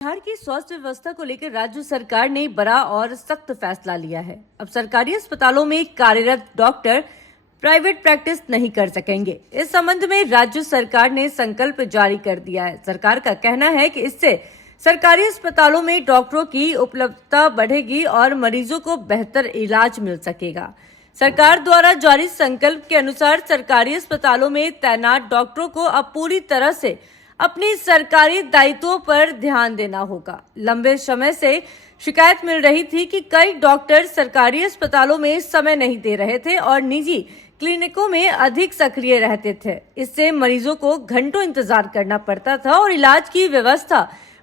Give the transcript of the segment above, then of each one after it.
बिहार की स्वास्थ्य व्यवस्था को लेकर राज्य सरकार ने बड़ा और सख्त फैसला लिया है। अब सरकारी अस्पतालों में कार्यरत डॉक्टर प्राइवेट प्रैक्टिस नहीं कर सकेंगे। इस संबंध में राज्य सरकार ने संकल्प जारी कर दिया है। सरकार का कहना है कि इससे सरकारी अस्पतालों में डॉक्टरों की उपलब्धता बढ़ेगी और मरीजों को बेहतर इलाज मिल सकेगा। सरकार द्वारा जारी संकल्प के अनुसार सरकारी अस्पतालों में तैनात डॉक्टरों को अब पूरी तरह से अपनी सरकारी दायित्वों पर ध्यान देना होगा। लंबे समय से शिकायत मिल रही थी कि कई डॉक्टर सरकारी अस्पतालों में समय नहीं दे रहे थे और निजी क्लिनिकों में अधिक सक्रिय रहते थे। इससे मरीजों को घंटों इंतजार करना पड़ता था और इलाज की व्यवस्था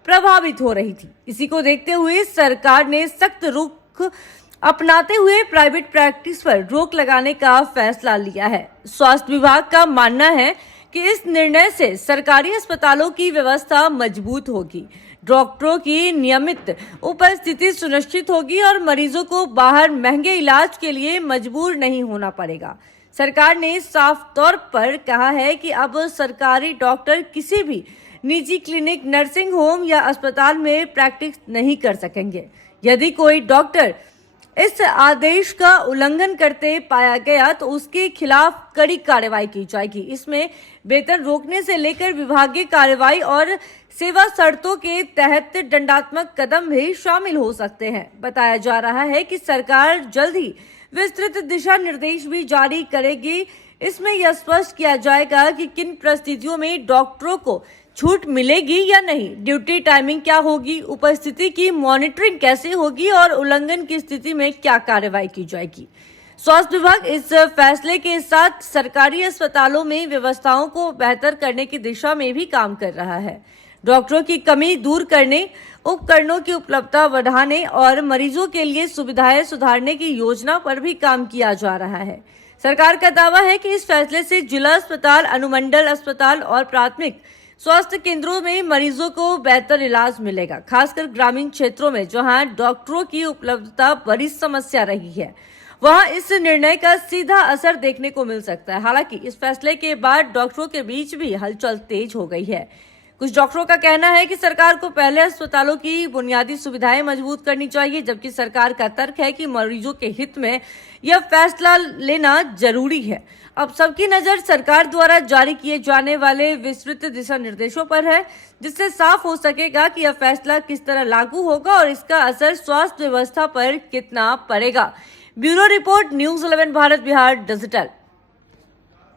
प्रभावित हो रही थी। इसी को देखते हुए सरकार ने सख्त रुख अपनाते हुए प्राइवेट प्रैक्टिस पर रोक लगाने का फैसला लिया है। स्वास्थ्य विभाग का मानना है कि इस निर्णय से सरकारी अस्पतालों की व्यवस्था मजबूत होगी, डॉक्टरों की नियमित उपस्थिति सुनिश्चित होगी और मरीजों को बाहर महंगे इलाज के लिए मजबूर नहीं होना पड़ेगा। सरकार ने साफ तौर पर कहा है कि अब सरकारी डॉक्टर किसी भी निजी क्लिनिक, नर्सिंग होम या अस्पताल में प्रैक्टिस नहीं कर सकेंगे। यदि कोई डॉक्टर इस आदेश का उल्लंघन करते पाया गया तो उसके खिलाफ कड़ी कार्रवाई की जाएगी। इसमें वेतन रोकने से लेकर विभागीय कार्रवाई और सेवा शर्तों के तहत दंडात्मक कदम भी शामिल हो सकते हैं। बताया जा रहा है कि सरकार जल्द ही विस्तृत दिशा निर्देश भी जारी करेगी। इसमें यह स्पष्ट किया जाएगा कि किन परिस्थितियों में डॉक्टरों को छूट मिलेगी या नहीं, ड्यूटी टाइमिंग क्या होगी, उपस्थिति की मॉनिटरिंग कैसे होगी और उल्लंघन की स्थिति में क्या कार्रवाई की जाएगी। स्वास्थ्य विभाग इस फैसले के साथ सरकारी अस्पतालों में व्यवस्थाओं को बेहतर करने की दिशा में भी काम कर रहा है। डॉक्टरों की कमी दूर करने, उपकरणों की उपलब्धता बढ़ाने और मरीजों के लिए सुविधाएं सुधारने की योजना पर भी काम किया जा रहा है। सरकार का दावा है कि इस फैसले से जिला अस्पताल, अनुमंडल अस्पताल और प्राथमिक स्वास्थ्य केंद्रों में मरीजों को बेहतर इलाज मिलेगा, खासकर ग्रामीण क्षेत्रों में जहां डॉक्टरों की उपलब्धता बड़ी समस्या रही है। वहां इस निर्णय का सीधा असर देखने को मिल सकता है। हालांकि इस फैसले के बाद डॉक्टरों के बीच भी हलचल तेज हो गई है। कुछ डॉक्टरों का कहना है कि सरकार को पहले अस्पतालों की बुनियादी सुविधाएं मजबूत करनी चाहिए, जबकि सरकार का तर्क है कि मरीजों के हित में यह फैसला लेना जरूरी है। अब सबकी नजर सरकार द्वारा जारी किए जाने वाले विस्तृत दिशा निर्देशों पर है, जिससे साफ हो सकेगा कि यह फैसला किस तरह लागू होगा और इसका असर स्वास्थ्य व्यवस्था पर कितना पड़ेगा। Bureau report, news 11 Bharat Bihar digital.